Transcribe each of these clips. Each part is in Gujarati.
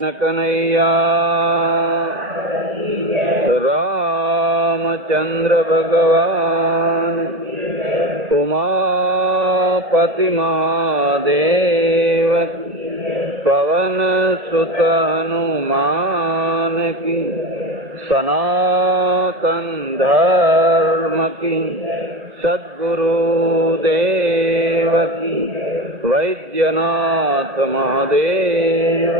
કનૈયા રામચંદ્ર ભગવાન ઉમાપતિ મહાદેવ પવન સુત હનુમાન કી સનાતન ધર્મ કી સદ્ગુરુદેવ કી વૈદ્યનાથ મહાદેવ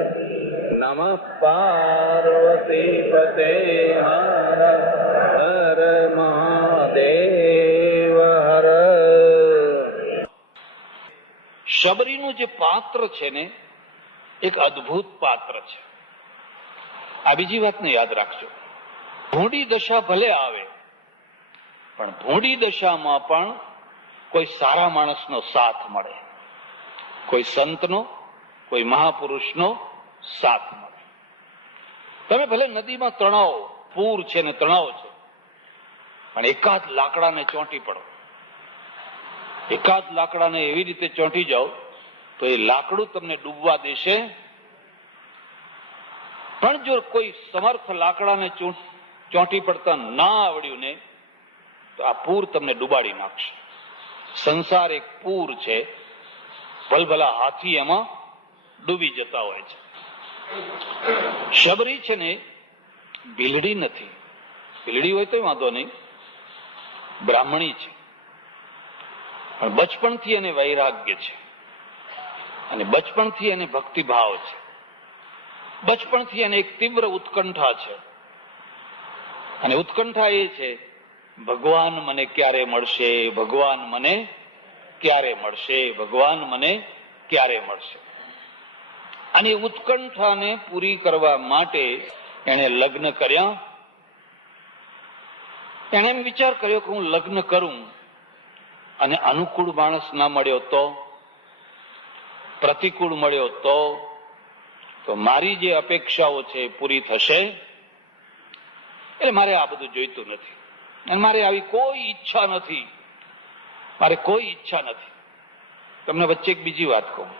નમઃ પાર્વતી પતે હર હર મહાદેવ હર. શબરીનું જે પાત્ર છે ને એક અદ્ભુત પાત્ર છે. આ બીજી વાતને યાદ રાખજો. ભૂંડી દશા ભલે આવે પણ ભૂંડી દશામાં પણ કોઈ સારા માણસનો સાથ મળે, કોઈ સંતનો, કોઈ મહાપુરુષનો સાથ મળે. તમે ભલે નદીમાં તણાવ, પૂર છે ને તણાવ છે, પણ એકાદ લાકડાને ચોંટી પડો, એકાદ લાકડાને એવી રીતે ચોંટી જાઓ તો એ લાકડું તમને ડૂબવા દેશે. પણ જો કોઈ સમર્થ લાકડાને ચોંટી પડતા ના આવડ્યું ને તો આ પૂર તમને ડૂબાડી નાખશે. સંસાર એક પૂર છે, ભલભલા હાથી એમાં ડૂબી જતા હોય છે. શબરી છે ને ભીલડી નથી. ભીલડી હોય તો વાંધો નહીં, બ્રાહ્મણી છે, પણ બચપણથી એને વૈરાગ્ય છે અને બચપણથી એને ભક્તિભાવ છે, બચપણથી એને એક તીવ્ર ઉત્કંઠા છે. અને ઉત્કંઠા એ છે ભગવાન મને ક્યારે મળશે, ભગવાન મને ક્યારે મળશે, ભગવાન મને ક્યારે મળશે. અને ઉત્કંઠાને પૂરી કરવા માટે એણે લગ્ન કર્યા. એણે એમ વિચાર કર્યો કે હું લગ્ન કરું અને અનુકૂળ માણસ ના મળ્યો તો, પ્રતિકૂળ મળ્યો તો મારી જે અપેક્ષાઓ છે એ પૂરી થશે. એટલે મારે આ બધું જોઈતું નથી અને મારે આવી કોઈ ઈચ્છા નથી, મારે કોઈ ઈચ્છા નથી. તમને વચ્ચે એક બીજી વાત કહું.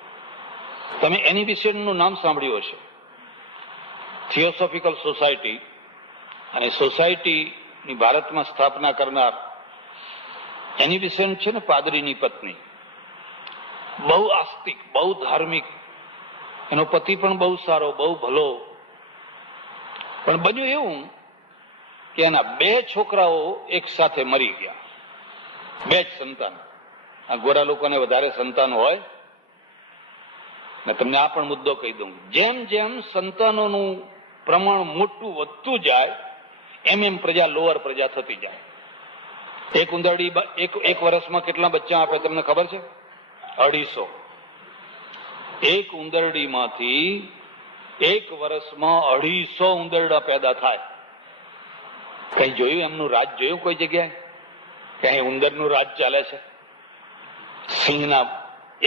તમે એનિબિસનનું નામ સાંભળ્યું હશે. થિયોસોફિકલ સોસાયટી, અને સોસાયટીની ભારતમાં સ્થાપના કરનાર એનિબિસન છે ને, પાદરીની પત્ની, બહુ આસ્તિક, બહુ ધાર્મિક. એનો પતિ પણ બહુ સારો, બહુ ભલો. પણ બન્યું એવું કે એના 2 છોકરાઓ એક સાથે મરી ગયા, 2 જ સંતાન. આ ગોરા લોકોને વધારે સંતાન હોય ને. તમને આ પણ મુદ્દો કહી દઉં, જેમ જેમ સંતાનોનું પ્રમાણ મોટું વધતું જાય એમ એમ પ્રજા લોઅર પ્રજા થતી જાય. એક ઉંદરડી એક વર્ષમાં કેટલા બચ્ચા આપે તમને ખબર છે? 250. એક ઉંદરડીમાંથી એક વર્ષમાં 250 ઉંદરડા પેદા થાય. કઈ જોયું એમનું રાજ? જોયું કોઈ જગ્યાએ કે અહીં ઉંદરનું રાજ ચાલે છે? સિંહના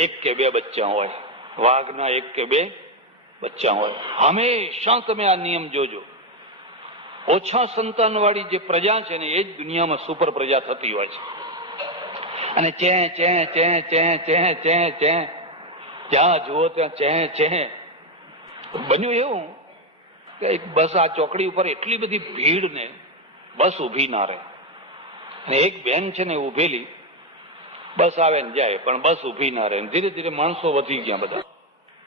1 કે 2 બચ્ચા હોય, વાઘના 1 કે 2 બચ્ચા હોય. હંમેશા તમે આ નિયમ જોજો, ઓછા સંતાન વાળી જે પ્રજા છે ને એ જ દુનિયામાં સુપર પ્રજા થતી હોય છે. અને ચે ચે ચે ચે ચે ચે ચે, જ્યાં જુઓ ત્યાં ચે ચે. બન્યું એવું કે એક બસ આ ચોકડી ઉપર એટલી બધી ભીડ ને બસ ઉભી ના રહે. અને એક બેન છે ને ઉભેલી, બસ આવે ને જાય પણ બસ ઉભી ના રહે. ધીરે ધીરે માણસો વધી ગયા બધા.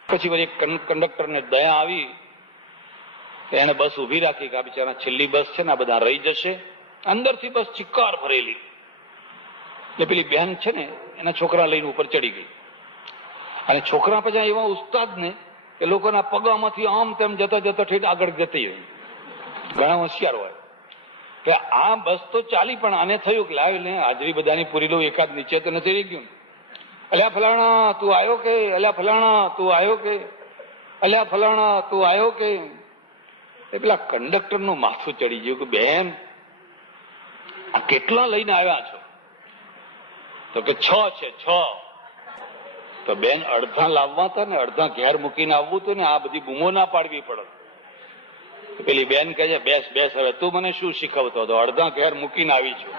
પછી એક કંડક્ટરને દયા આવી, એને બસ ઉભી રાખી કે આ બિચારા છેલ્લી બસ છે ને, આ બધા રહી જશે. અંદરથી બસ ચિક્કાર ભરેલી. એટલે પેલી બેન છે ને એના છોકરા લઈને ઉપર ચડી ગઈ. અને છોકરા પછી એવા ઉસ્તાદ ને કે લોકોના પગામાંથી આમ તેમ જતા જતા ઠેઠ આગળ જતી હોય. ઘણા હોશિયાર હોય કે આ બસ તો ચાલી, પણ આને થયું કે લાવ લે હાજરી બધાની પૂરી લઉં, એકાદ નીચે તો નથી રહી ગયું. અલ્યા ફલાણા તું આવ્યો કે, અલ્યા ફલાણા તું આવ્યો કે, અલ્યા ફલાણા તું આવ્યો કે. એ પેલા કંડક્ટરનું માથું ચડી ગયું કે બેન આ કેટલા લઈને આવ્યા છો? તો કે 6 છે 6. તો બેન અડધા લાવવા હતા ને અડધા ઘેર મૂકીને આવવું હતું ને, આ બધી બૂમો ના પાડવી પડે. પેલી બેન કહે છે બેસ બેસ, હવે તું મને શું શીખવતો હતો? અડધા ઘેર મૂકીને આવી છું,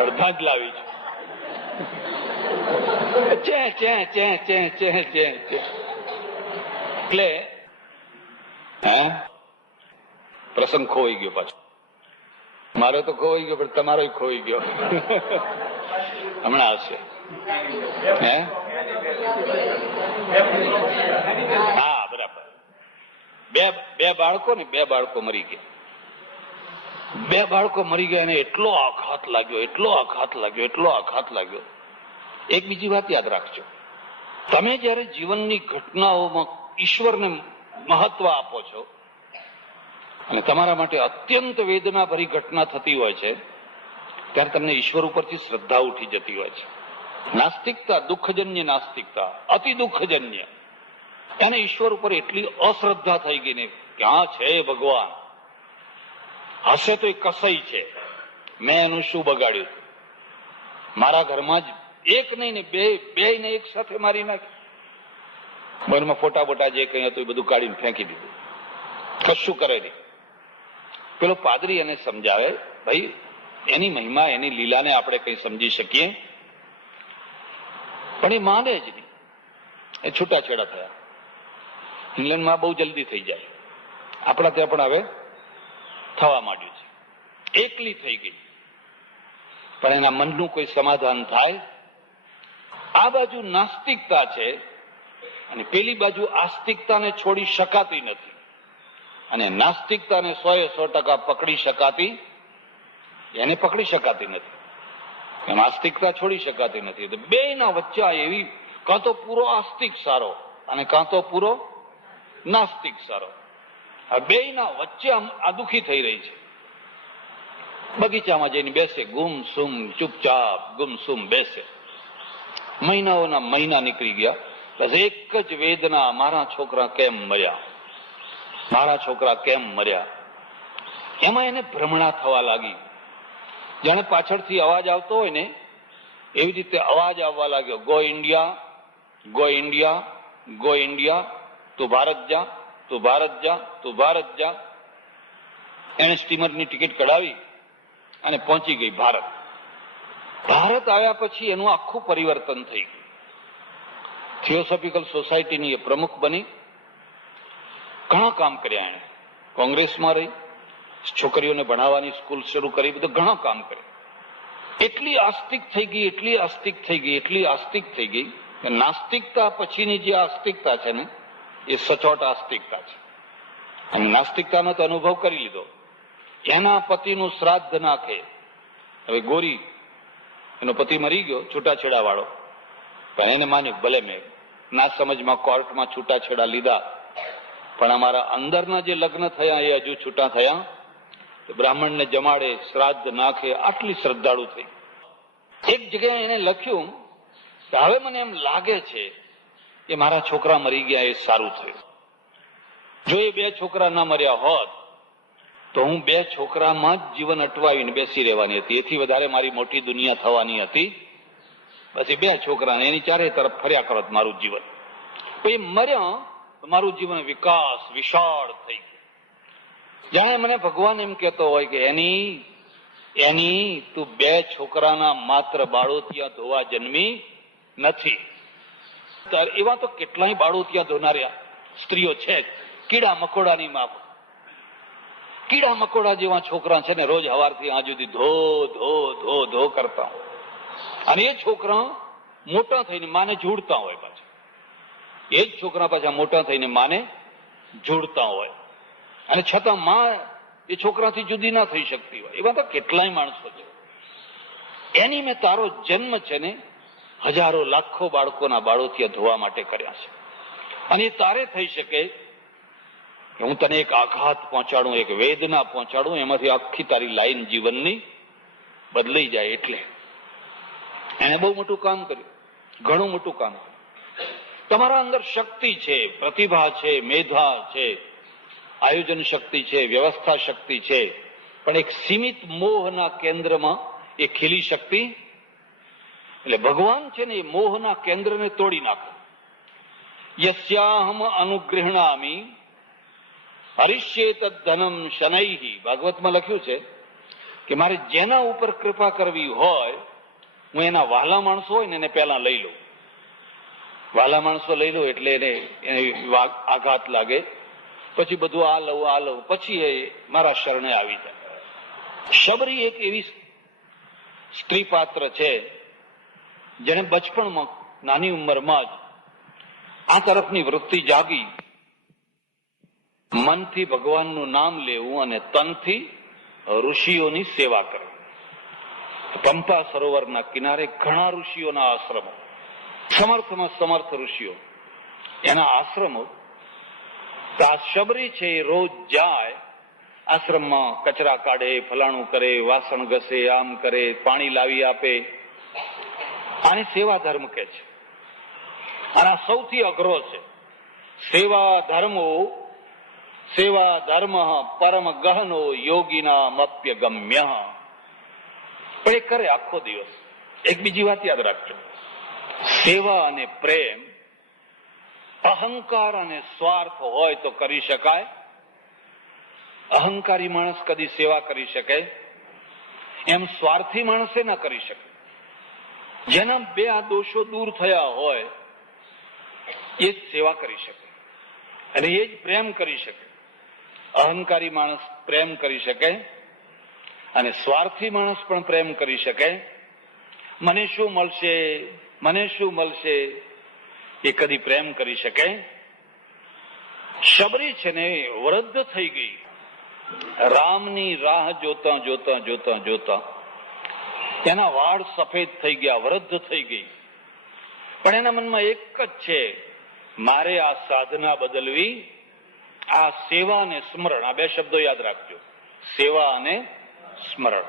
અડધા જ લાવી છું. ચે ચે ચે ચે ચે ચે ચે. એટલે પ્રસંગ ખોવાઈ ગયો પાછો. મારો તો ખોવાઈ ગયો, પણ તમારો ખોવાઈ ગયો. હમણાં આવશે. હા, બરાબર. બે બાળકો ને બે બાળકો મરી ગયા. બે બાળકો મરી ગયા અને એટલો આઘાત લાગ્યો, એટલો આઘાત લાગ્યો, એટલો આઘાત લાગ્યો. એક બીજી વાત યાદ રાખજો, તમે જયારે જીવનની ઘટનાઓમાં ઈશ્વરને મહત્વ આપો છો અને તમારા માટે અત્યંત વેદનાભરી ઘટના થતી હોય છે, ત્યારે તમને ઈશ્વર ઉપરથી શ્રદ્ધા ઉઠી જતી હોય છે. નાસ્તિકતા, દુઃખજન્ય નાસ્તિકતા, અતિ દુઃખજન્ય, એને ઈશ્વર ઉપર એટલી અશ્રદ્ધા થઈ ગઈ ને, ક્યાં છે ભગવાન? હશે તો એ કસાઈ છે, મેં એનું શું બગાડ્યું? મારા ઘરમાં જ એક નહીં ને બે ને એક સાથે મારી નાખી. મનમાં ફોટા બોટા જે કઈ હતું એ બધું કાઢીને ફેંકી દીધું, કશું કરે નહીં. પેલો પાદરી એને સમજાવે, ભાઈ એની મહિમા, એની લીલાને આપણે કઈ સમજી શકીએ, પણ એ માને જ નહીં. એ છૂટાછેડા થયા. ઇંગ્લેન્ડમાં બહુ જલ્દી થઈ જાય, આપણા ત્યાં પણ હવે થવા માંડ્યું છે. એકલી થઈ ગઈ, પણ એના મનનું કોઈ સમાધાન થાય. આ બાજુ નાસ્તિકતા છે અને પેલી બાજુ આસ્તિકતાને છોડી શકાતી નથી, અને નાસ્તિકતાને 100% પકડી શકાતી, એને પકડી શકાતી નથી. એમ આસ્તિકતા છોડી શકાતી નથી. તો બેયના વચ્ચે એવી, કાં તો પૂરો આસ્તિક સારો અને કાં તો પૂરો નાસ્તિક સારો, આ બેયના વચ્ચે આ દુઃખી થઈ રહી છે. બગીચામાં જઈને બેસે, ગુમસુમ ચૂપચાપ ગુમસુમ બેસે. મહિનાઓના મહિના નીકળી ગયા, બસ એક જ વેદના, મારા છોકરા કેમ મર્યા, મારા છોકરા કેમ મર્યા. એમાં એને ભ્રમણા થવા લાગી, જાણે પાછળથી અવાજ આવતો હોય ને એવી રીતે અવાજ આવવા લાગ્યો, go India, go India, go India, તું ભારત જા, તું ભારત જા, તું ભારત જા. એને સ્ટીમરની ટિકિટ કઢાવી અને પહોંચી ગઈ ભારત. ભારત આવ્યા પછી એનું આખું પરિવર્તન થઈ ગયું. થિયોસોફિકલ સોસાયટીની એ પ્રમુખ બની, ઘણા કામ કર્યા. એણે કોંગ્રેસમાં રહી, છોકરીઓને ભણાવવાની સ્કૂલ શરૂ કરી, બધું ઘણા કામ કર્યા. એટલી આસ્તિક થઈ ગઈ, એટલી આસ્તિક થઈ ગઈ, એટલી આસ્તિક થઈ ગઈ કે નાસ્તિકતા પછીની જે આસ્તિકતા છે ને એ સચોટ આસ્તિકતા છે. અને નાસ્તિકતાનો તો અનુભવ કરી લીધો. એના પતિનું શ્રાદ્ધ નાખે. હવે ગોરી, એનો પતિ મરી ગયો, છૂટાછેડા વાળો, પણ એને માન્યું ભલે મેં ના સમજમાં કોર્ટમાં છૂટાછેડા લીધા, પણ અમારા અંદરના જે લગ્ન થયા એ હજુ છૂટા થયા. બ્રાહ્મણને જમાડે, શ્રાદ્ધ નાખે, આટલી શ્રદ્ધાળુ થઈ. એક જગ્યાએ એને લખ્યું કે હવે મને એમ લાગે છે કે મારા છોકરા મરી ગયા એ સારું થયું. જો એ બે છોકરા ના મર્યા હોત તો હું બે છોકરામાં જ જીવન અટવાવીને બેસી રહેવાની હતી. એથી વધારે મારી મોટી દુનિયા થવાની હતી. પછી બે છોકરા એની ચારે તરફ ફર્યા કરત મારું જીવન. એ મર્યા તો મારું જીવન વિકાસ વિશાળ થઈ ગયું. જાણે મને ભગવાન એમ કહેતો હોય કે એની તું બે છોકરાના માત્ર બાળોતિયા ધોવા જન્મી નથી. એવા તો કેટલાય બાળોતિયા ધોનાર્યા સ્ત્રીઓ છે, કીડા મકોડાની માપ. કીડા મકોડા જેવા છોકરા છે ને રોજ સવારથી આજ સુધી ધો ધો ધો ધો કરતા હોય. અને એ છોકરા મોટા થઈને માને જોડતા હોય પાછા. એ જ છોકરા પાછા મોટા થઈને માને જોડતા હોય. અને છતાં માં એ છોકરાથી જુદી ના થઈ શકતી હોય. એવા તો કેટલાય માણસો છે. એની મેં તારો જન્મ છે ને હજારો લાખો બાળકોના બાળોતિયા ધોવા માટે કર્યા છે. અને એ તારે થઈ શકે કે હું તને એક આઘાત પહોંચાડું, એક વેદના પહોંચાડું, એમાંથી આખી તારી લાઈન જીવનની બદલાઈ જાય. એટલે એને બહુ મોટું કામ કર્યું, ઘણું મોટું કામ કર્યું. તમારા અંદર શક્તિ છે, પ્રતિભા છે, મેધા છે, આયોજન શક્તિ છે, વ્યવસ્થા શક્તિ છે, પણ એક સીમિત મોહના કેન્દ્રમાં એ ખીલી શક્તિ. એટલે ભગવાન છે ને એ મોહના કેન્દ્રને તોડી નાખે. યસ્યાહમ અનુગૃહણામી હરિષ્યેત ધનમ શનૈહિ. ભાગવતમાં લખ્યું છે કે મારે જેના ઉપર કૃપા કરવી હોય હું એના વહાલા માણસો હોય ને એને પહેલા લઈ લઉં. વાલા માણસો લઈ લો એટલે એને આઘાત લાગે, પછી બધું આ લઉં પછી એ મારા શરણે આવી જાય. શબરી એક એવી સ્ત્રી પાત્ર છે જેને બચપણમાં નાની ઉંમરમાં જ આ તરફની વૃત્તિ જાગી, મનથી ભગવાનનું નામ લેવું અને તનથી ઋષિઓની સેવા કરવી. પંપા સરોવરના કિનારે ઘણા ઋષિઓના આશ્રમો, સમર્થમાં સમર્થ ઋષિઓ, એના આશ્રમો. આ શબરી છે એ રોજ જાય આશ્રમમાં, કચરા કાઢે, ફલાણું કરે, વાસણ ઘસે, આમ કરે, પાણી લાવી આપે. આને સેવા ધર્મ કે છે. અને આ સૌથી અઘરો છે. સેવા ધર્મ પરમ ગહનો યોગીના મપ્ય ગમ્ય. એ કરે આખો દિવસ. એક બીજી વાત યાદ રાખજો, સેવા અને પ્રેમ અહંકાર અને સ્વાર્થ હોય તો કરી શકાય. અહંકારી માણસ કદી સેવા કરી શકે એમ સ્વાર્થી માણસે ના કરી શકે. જેના બે આ દોષો દૂર થયા હોય એ જ સેવા કરી શકે અને એ જ પ્રેમ કરી શકે. અહંકારી માણસ પ્રેમ કરી શકે અને સ્વાર્થી માણસ પણ પ્રેમ કરી શકે. મને શું મળશે એ કદી પ્રેમ કરી શકે. શબરી છે ને વૃદ્ધ થઈ ગઈ, રામની રાહ જોતા જોતા જોતા જોતા એના વાળ સફેદ થઈ ગયા, વૃદ્ધ થઈ ગઈ. પણ એના મનમાં એક જ છે, મારે આ સાધના બદલવી. આ સેવા અને સ્મરણ, આ બે શબ્દો યાદ રાખજો, સેવા અને સ્મરણ.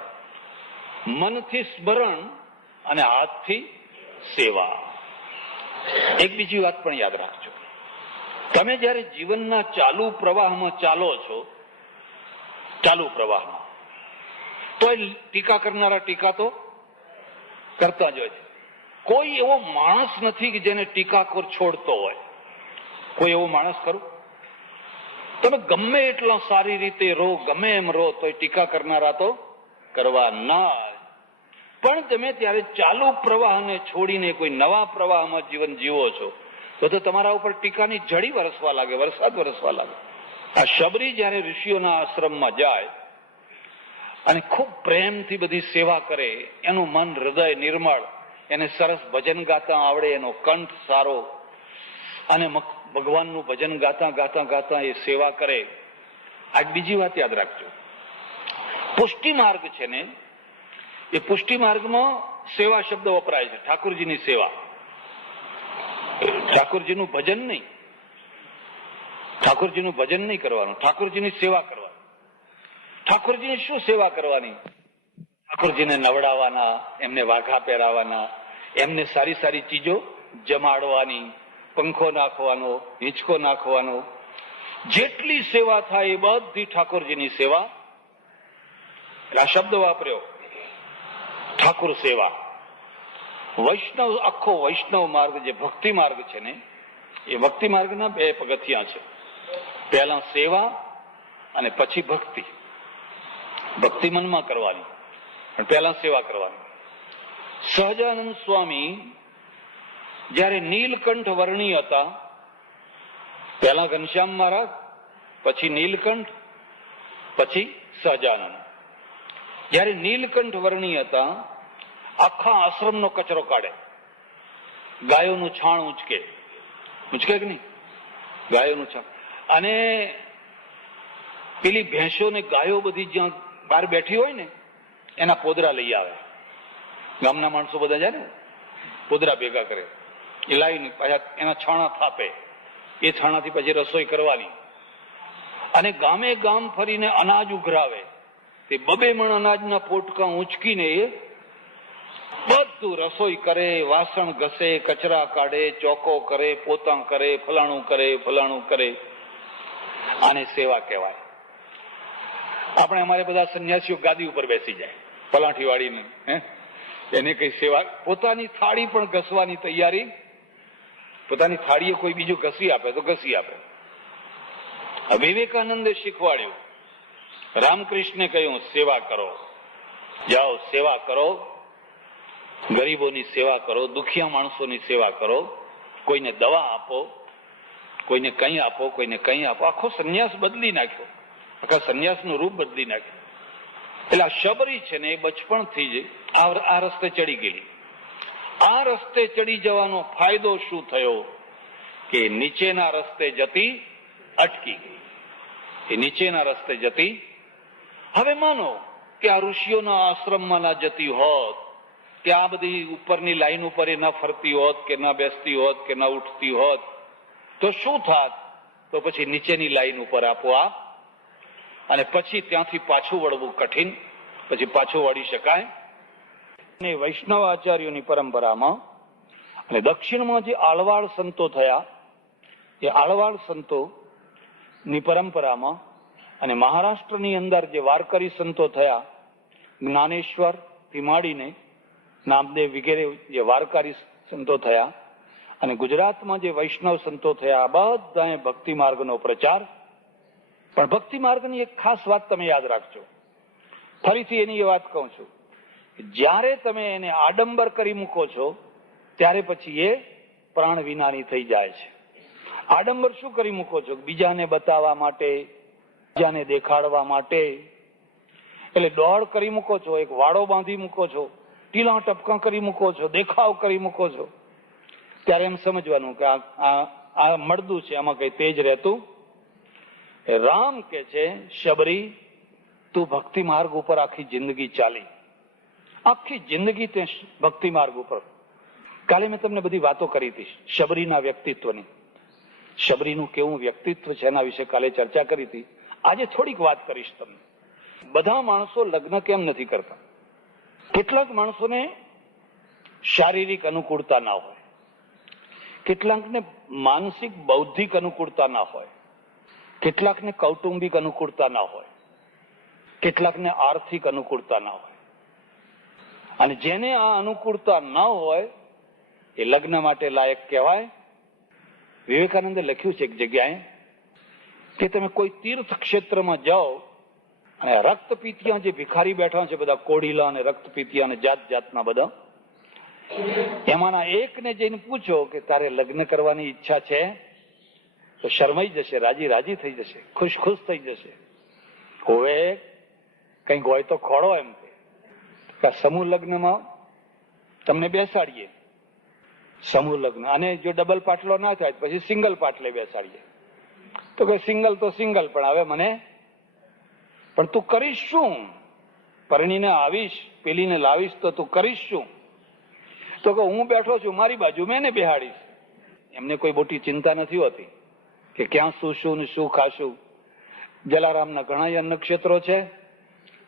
મનથી સ્મરણ અને હાથથી સેવા. એક બીજી વાત પણ યાદ રાખજો, તમે જયારે જીવનના ચાલુ પ્રવાહમાં ચાલો છો, ચાલુ પ્રવાહમાં, તો એ ટીકા કરનારા ટીકા તો કરતા જ હોય છે. કોઈ એવો માણસ નથી કે જેને ટીકા છોડતો હોય. કોઈ એવો માણસ ખરો? તમે ગમે એટલા સારી રીતે રહો, ગમે એમ રહો, તો ટીકા કરનારા તો કરવા ના. પણ તમે ત્યારે ચાલુ પ્રવાહને છોડીને કોઈ નવા પ્રવાહમાં જીવન જીવો છો તો તમારા ઉપર ટીકાની જડી વરસવા લાગે, વરસાદ વરસવા લાગે. આ શબરી જયારે ઋષિઓના આશ્રમમાં જાય અને ખૂબ પ્રેમથી બધી સેવા કરે, એનું મન હૃદય નિર્મળ, એને સરસ ભજન ગાતા આવડે, એનો કંઠ સારો, અને ભગવાનનું ભજન ગાતા ગાતા ગાતા એ સેવા કરે. આ બીજી વાત યાદ રાખજો, પુષ્ટિ માર્ગ છે ને, એ પુષ્ટિ માર્ગમાં સેવા શબ્દ વપરાય છે. ઠાકોરજીની સેવા, ઠાકોરજીનું ભજન નહીં, ઠાકોરજીનું ભજન નહીં કરવાનું, ઠાકોરજીની સેવા કરવાની. ઠાકોરજીની શું સેવા કરવાની? ઠાકોરજીને નવડાવવાના, એમને વાઘા પહેરાવાના, એમને સારી સારી ચીજો જમાડવાની, પંખો નાખવાનો, હિંચકો નાખવાનો. જેટલી સેવા થાય એ બધી ઠાકોરજીની સેવા. આ શબ્દ વાપર્યો, ઠાકોર સેવા. વૈષ્ણવ, આખો વૈષ્ણવ માર્ગ જે ભક્તિ માર્ગ છે ને, એ ભક્તિ માર્ગના બે પગથિયા છે. પહેલા સેવા અને પછી ભક્તિ. ભક્તિ મનમાં કરવાની, પણ પહેલા સેવા કરવાની. સહજાનંદ સ્વામી જયારે નીલકંઠ વર્ણી હતા, પહેલા ઘનશ્યામ મહારાજ, પછી નીલકંઠ, પછી સહજાનંદ. જયારે નીલકંઠ વર્ણી હતા, આખા આશ્રમનો કચરો કાઢે, ગાયોનું છાણ ઉંચકે કે નહીં, ગાયોનું છાણ. અને પેલી ભેંસો ને ગાયો બધી જ્યાં બહાર બેઠી હોય ને, એના પોદરા લઈ આવે. ગામના માણસો બધા જાય ને, પોદરા ભેગા કરે, એ લાવીને પાછા એના છાણા થાપે. એ છાણાથી પછી રસોઈ કરવાની. અને ગામે ગામ ફરીને અનાજ ઉઘરાવે. તે 2 મણ અનાજના પોટકા ઊંચકીને એ બધું રસોઈ કરે, વાસણ ઘસે, કચરા કાઢે, ચોકો કરે, પોતા કરે, ફલાણું કરે. આને સેવા કહેવાય. આપણે અમારે બધા સંન્યાસીઓ ગાદી ઉપર બેસી જાય, પલાઠી વાળીને, એને કઈ સેવા? પોતાની થાળી પણ ઘસવાની તૈયારી. પોતાની થાળીએ કોઈ બીજું ઘસી આપે તો ઘસી આપે. વિવેકાનંદે શીખવાડ્યું, રામકૃષ્ણે કહ્યું, સેવા કરો, જાઓ સેવા કરો, ગરીબોની સેવા કરો, દુખિયા માણસોની સેવા કરો. કોઈને દવા આપો, કોઈને કંઈ આપો, કોઈને કંઈ આપો. આખો સંન્યાસ બદલી નાખ્યો, આખા સંન્યાસનું રૂપ બદલી નાખ્યું. એટલે આ શબરી છે ને એ બચપણથી જ આ રસ્તે ચડી ગયેલી. આ રસ્તે ચડી જવાનો ફાયદો શું થયો કે નીચેના રસ્તે જતી અટકી ગઈ. એ નીચેના રસ્તે જતી, હવે માનો કે આ ઋષિઓના આશ્રમમાં ના જતી હોત, કે આ બધી ઉપરની લાઈન ઉપર એ ન ફરતી હોત, કે ન બેસતી હોત, કે ન ઉઠતી હોત, તો શું થાત? તો પછી નીચેની લાઈન ઉપર આપોઆપ, અને પછી ત્યાંથી પાછું વળવું કઠિન, પછી પાછું વળી શકાય. અને વૈષ્ણવ આચાર્યોની પરંપરામાં અને દક્ષિણમાં જે આળવાળ સંતો થયા, એ આળવાળ સંતોની પરંપરામાં, અને મહારાષ્ટ્રની અંદર જે વારકરી સંતો થયા, જ્ઞાનેશ્વર થી માંડીને નામદેવ વગેરે જે વારકરી સંતો થયા, અને ગુજરાતમાં જે વૈષ્ણવ સંતો થયા, આ બધાએ ભક્તિ માર્ગનો પ્રચાર. પણ ભક્તિ માર્ગની એક ખાસ વાત તમે યાદ રાખજો, ફરીથી એની એ વાત કહું છું, જ્યારે તમે એને આડંબર કરી મૂકો છો ત્યારે પછી એ પ્રાણ વિનાની થઈ જાય છે. આડંબર શું કરી મૂકો છો? બીજાને બતાવવા માટે, બીજાને દેખાડવા માટે. એટલે દોડ કરી મૂકો છો, એક વાડો બાંધી મૂકો છો, ટીલા ટપકા કરી મૂકો છો, દેખાવ કરી મૂકો છો. ત્યારે એમ સમજવાનું કે આ મળદું છે, આમાં કઈ તેજ રહેતું. રામ કે છે, શબરી તું ભક્તિ માર્ગ ઉપર આખી જિંદગી ચાલી, આખી જિંદગી તે ભક્તિ માર્ગ ઉપર. કાલે મેં તમને બધી વાતો કરી હતી શબરીના વ્યક્તિત્વની. શબરીનું કેવું વ્યક્તિત્વ છે એના વિશે કાલે ચર્ચા કરી હતી. આજે થોડીક વાત કરીશ તમને. બધા માણસો લગ્ન કેમ નથી કરતા? કેટલાક માણસોને શારીરિક અનુકૂળતા ના હોય, કેટલાકને માનસિક બૌદ્ધિક અનુકૂળતા ના હોય, કેટલાકને કૌટુંબિક અનુકૂળતા ના હોય, કેટલાકને આર્થિક અનુકૂળતા ના હોય. અને જેને આ અનુકૂળતા ન હોય એ લગ્ન માટે લાયક કહેવાય. વિવેકાનંદે લખ્યું છે એક જગ્યાએ કે તમે કોઈ તીર્થ ક્ષેત્રમાં જાઓ અને રક્તપીતિયા જે ભિખારી બેઠા છે, બધા કોડીલા અને રક્તપીતિયા અને જાત જાતના બધા, એમાંના એકને જઈને પૂછો કે તારે લગ્ન કરવાની ઈચ્છા છે, તો શરમાઈ જશે, રાજી રાજી થઈ જશે, ખુશ ખુશ થઈ જશે. હવે કંઈક હોય તો ખોડો એમ કે સમૂહ લગ્નમાં તમને બેસાડીએ, સમૂહ લગ્ન, અને જો ડબલ પાટલો ના થાય પછી સિંગલ પાટલે બેસાડીએ. તો કે સિંગલ તો સિંગલ, પણ હવે મને, પણ તું કરીશ શું? પરણીને આવીશ, પેલીને લાવીશ તો તું કરીશ શું? તો કે હું બેઠો છું, મારી બાજુ મેં એને બેહાડીશ. એમને કોઈ મોટી ચિંતા નથી હોતી કે ક્યાં શું ને શું ખાશું. જલારામના ઘણા અન્ન ક્ષેત્રો છે,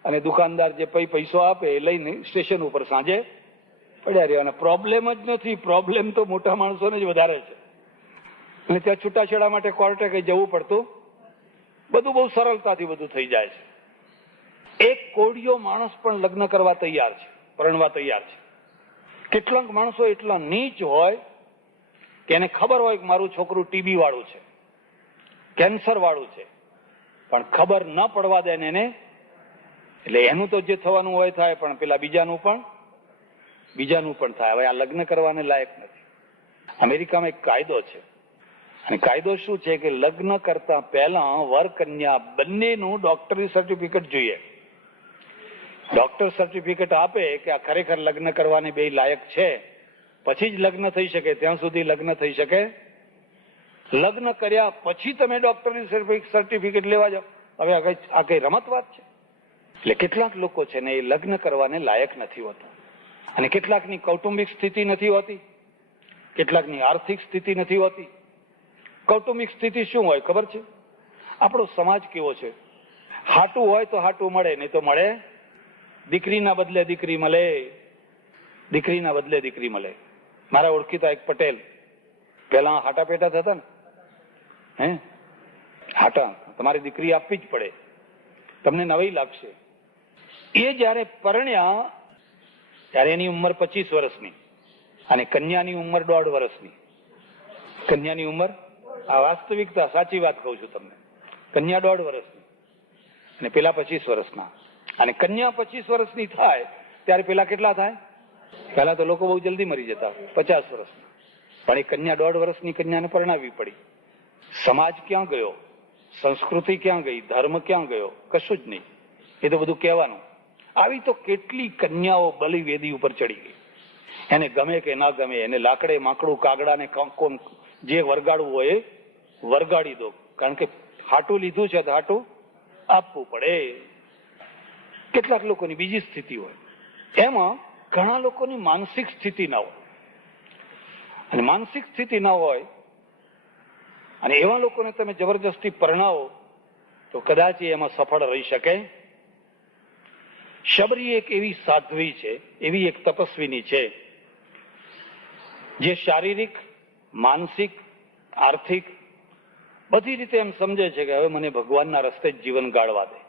અને દુકાનદાર જે પૈસો આપે એ લઈને સ્ટેશન ઉપર સાંજે પડ્યા રહેવાના. પ્રોબ્લેમ જ નથી, પ્રોબ્લેમ તો મોટા માણસોને જ વધારે છે. અને ત્યાં છૂટાછેડા માટે કોર્ટે કઈ જવું પડતું, બધું બહુ સરળતાથી બધું થઈ જાય છે. એક કોડિયો માણસ પણ લગ્ન કરવા તૈયાર છે, પરણવા તૈયાર છે. કેટલાક માણસો એટલા નીચ હોય કે એને ખબર હોય કે મારું છોકરું ટીબી વાળું છે, કેન્સર વાળું છે, પણ ખબર ન પડવા દે એને, એટલે એનું તો જે થવાનું હોય થાય, પણ પેલા બીજાનું પણ થાય. હવે આ લગ્ન કરવાને લાયક નથી. અમેરિકામાં એક કાયદો છે, અને કાયદો શું છે કે લગ્ન કરતા પહેલા વર કન્યા બંનેનું ડોક્ટરી સર્ટિફિકેટ જોઈએ. ડોક્ટર સર્ટિફિકેટ આપે કે આ ખરેખર લગ્ન કરવાની બે લાયક છે, પછી જ લગ્ન થઈ શકે. ત્યાં સુધી લગ્ન થઈ શકે. લગ્ન કર્યા પછી તમે ડોક્ટરની સર્ટિફિકેટ લેવા જાઓ, હવે આ કઈ રમત વાત છે? એટલે કેટલાક લોકો છે ને એ લગ્ન કરવાને લાયક નથી હોતા. અને કેટલાકની કૌટુંબિક સ્થિતિ નથી હોતી, કેટલાકની આર્થિક સ્થિતિ નથી હોતી. કૌટુંબિક સ્થિતિ શું હોય ખબર છે? આપણો સમાજ કેવો છે? હાટું હોય તો હાટું મળે, નહીં તો મળે. દીકરીના બદલે દીકરી મળે, દીકરીના બદલે દીકરી મળે. મારા ઓળખીતા એક પટેલ, પેલા હાટા પેટા થતા ને, હાટા તમારી દીકરી આપવી જ પડે, તમને નવાઈ લાગશે. એ જયારે પરણ્યા ત્યારે એની ઉંમર 25 વર્ષની અને કન્યાની ઉંમર 1.5 વર્ષની. કન્યાની ઉંમર, આ વાસ્તવિકતા, સાચી વાત કહું છું તમને, કન્યા 1.5 વર્ષની અને પેલા 25 વર્ષના. અને કન્યા 25 વર્ષની થાય ત્યારે પેલા કેટલા થાય? પેલા તો લોકો બહુ જલ્દી મરી જતા, 50 વર્ષના. પણ એ કન્યા 1.5 વર્ષની કન્યાને પરણાવવી પડી. સમાજ ક્યાં ગયો? સંસ્કૃતિ ક્યાં ગઈ? ધર્મ ક્યાં ગયો? કશું જ નહીં. એ તો બધું કહેવાનું. આવી તો કેટલી કન્યાઓ બલિવેદી ઉપર ચડી ગઈ. એને ગમે કે ના ગમે, એને લાકડે માકડું કાગડાને કોમ જે વરગાડવું હોય એ વરગાડી દો, કારણ કે હાટું લીધું છે તો હાટું આપવું પડે. કેટલાક લોકોની બીજી સ્થિતિ હોય. એમાં ઘણા લોકોની માનસિક સ્થિતિ ના હોય, અને માનસિક સ્થિતિ ના હોય અને એવા લોકોને તમે જબરજસ્તી પરણાવો તો કદાચ એમાં સફળ રહી શકે. શબરી એક એવી સાધ્વી છે, એવી એક તપસ્વીની છે, જે શારીરિક, માનસિક, આર્થિક બધી રીતે એમ સમજે છે કે હવે મને ભગવાનના રસ્તે જ જીવન ગાળવા દે.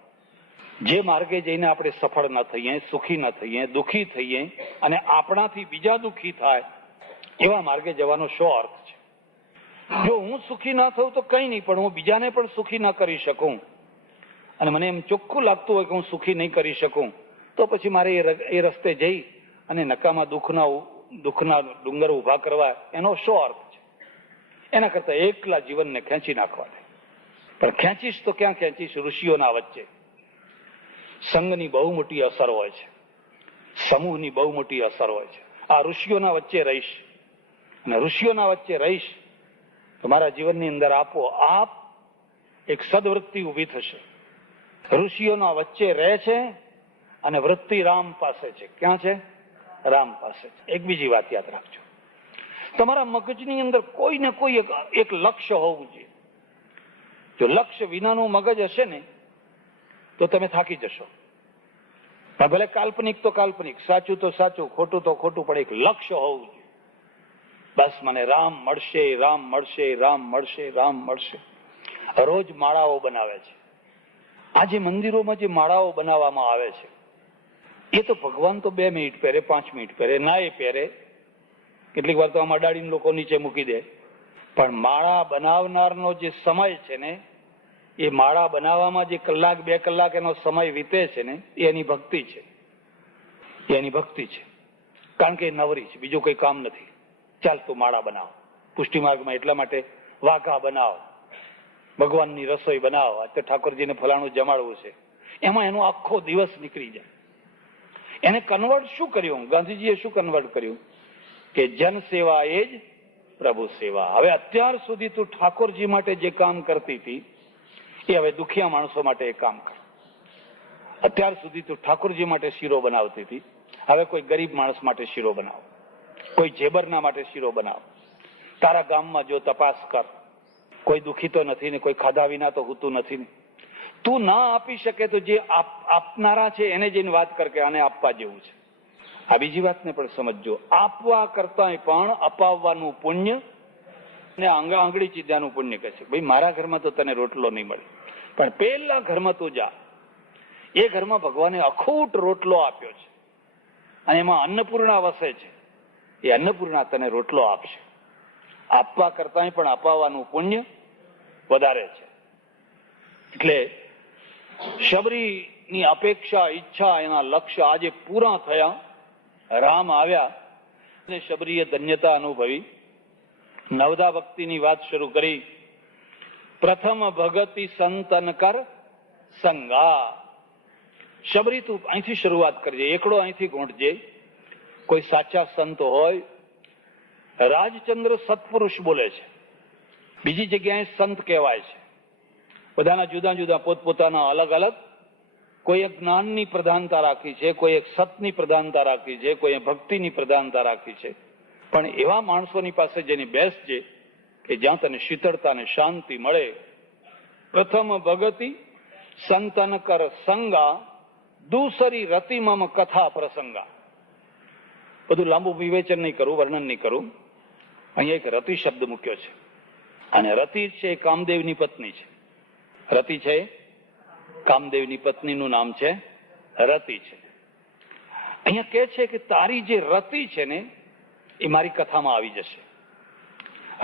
જે માર્ગે જઈને આપણે સફળ ન થઈએ, સુખી ન થઈએ, દુઃખી થઈએ અને આપણાથી બીજા દુઃખી થાય, એવા માર્ગે જવાનો શો અર્થ છે? જો હું સુખી ના થઉં તો કંઈ નહીં, પણ હું બીજાને પણ સુખી ના કરી શકું અને મને એમ ચોખ્ખું લાગતું હોય કે હું સુખી નહીં કરી શકું, તો પછી મારે એ રસ્તે જઈ અને નકામા દુઃખના ડુંગર ઉભા કરવા, એનો શો અર્થ છે? એના કરતા એકલા જીવનને ખેંચી નાખવા દે. પણ ખેંચીશ તો ક્યાં ખેંચીશ? ઋષિઓના વચ્ચે. સંઘની બહુ મોટી અસર હોય છે, સમૂહની બહુ મોટી અસર હોય છે. આ ઋષિઓના વચ્ચે રહીશ, અને ઋષિઓના વચ્ચે રહીશ તો મારા જીવનની અંદર આપોઆપ એક સદવૃત્તિ ઊભી થશે. ઋષિઓના વચ્ચે રહે છે અને વૃત્તિ રામ પાસે છે. ક્યાં છે? રામ પાસે છે. એક બીજી વાત યાદ રાખજો, તમારા મગજની અંદર કોઈ ને કોઈ એક લક્ષ્ય હોવું જોઈએ. જો લક્ષ્ય વિનાનું મગજ હશે ને તો તમે થાકી જશો. ભલે કાલ્પનિક તો કાલ્પનિક, સાચું તો સાચું, ખોટું તો ખોટું, પણ એક લક્ષ્ય હોવું જોઈએ. બસ મને રામ મળશે, રામ મળશે, રામ મળશે, રામ મળશે. રોજ માળાઓ બનાવે છે. આજે મંદિરોમાં જે માળાઓ બનાવવામાં આવે છે એ તો ભગવાન તો 2 મિનિટ પહેરે, 5 મિનિટ પહેરે, ના એ પહેરે, કેટલીક વાર તો આમ અડાડીને લોકો નીચે મૂકી દે. પણ માળા બનાવનારનો જે સમય છે ને, એ માળા બનાવવામાં જે 1 2 કલાક એનો સમય વીતે છે ને, એ એની ભક્તિ છે. એની ભક્તિ છે, કારણ કે એ નવરી છે, બીજું કોઈ કામ નથી. ચાલ તું માળા બનાવ. પુષ્ટિ માર્ગમાં એટલા માટે વાઘા બનાવ, ભગવાનની રસોઈ બનાવ, તો ઠાકોરજીને ફલાણું જમાડવું છે, એમાં એનો આખો દિવસ નીકળી જાય. એને કન્વર્ટ શું કર્યું? ગાંધીજીએ શું કન્વર્ટ કર્યું? કે જન સેવા એ જ પ્રભુ સેવા. હવે અત્યાર સુધી તું ઠાકોરજી માટે જે કામ કરતી હતી એ હવે દુખિયા માણસો માટે એ કામ કર. અત્યાર સુધી તું ઠાકોરજી માટે શીરો બનાવતી હતી, હવે કોઈ ગરીબ માણસ માટે શીરો બનાવ, કોઈ જેબરના માટે શીરો બનાવ. તારા ગામમાં જો તપાસ કર, કોઈ દુખી તો નથી ને, કોઈ ખાધા વિના તો હોતું નથી ને. તું ના આપી શકે તો જે આપનારા છે એને જઈને વાત કર કે આને આપવા જેવું છે. આ બીજી વાતને પણ સમજજો, આપવા કરતા પણ અપાવવાનું પુણ્ય ને આંગળી ચીદ્યાનું પુણ્ય કહે છે. ભાઈ મારા ઘરમાં તો તને રોટલો નહીં મળે, પણ પેલા ઘરમાં તું જા, એ ઘરમાં ભગવાને અખૂટ રોટલો આપ્યો છે અને એમાં અન્નપૂર્ણા વસે છે. એ અન્નપૂર્ણા તને રોટલો આપશે. આપવા કરતા પણ અપાવવાનું પુણ્ય વધારે છે. એટલે શબરીની અપેક્ષા, ઈચ્છા, એના લક્ષ્ય આજે પૂરા થયા. રામ આવ્યા અને શબરીએ ધન્યતા અનુભવી. નવદા ભક્તિની વાત શરૂ કરી. પ્રથમ ભગતિ સંતન કર સંગા. શબરી તું અહીંથી શરૂઆત કરજે, એકડો અહીંથી ગોંઠજે. કોઈ સાચા સંત હોય, રાજચંદ્ર સત્પુરુષ બોલે છે, બીજી જગ્યાએ સંત કહેવાય છે. બધાના જુદા જુદા પોતપોતાના અલગ અલગ, કોઈ એક જ્ઞાનની પ્રધાનતા રાખી છે, કોઈ એક સતની પ્રધાનતા રાખી છે, કોઈ ભક્તિની પ્રધાનતા રાખી છે. પણ એવા માણસોની પાસે જેની બેસજે કે જ્યાં તને શીતળતા અને શાંતિ મળે. પ્રથમ ભગતિ સંતન કર સંગા, દૂસરી રતિ મમ કથા પ્રસંગા. બધું લાંબુ વિવેચન નહીં કરું, વર્ણન નહીં કરું. અહીંયા એક રતિ શબ્દ મૂક્યો છે, અને રતિ છે કામદેવની પત્ની છે. રતિ છે કામદેવની પત્નીનું નામ છે રતિ છે. અહીંયા કહે છે કે તારી જે રતિ છે ને એ મારી કથામાં આવી જશે.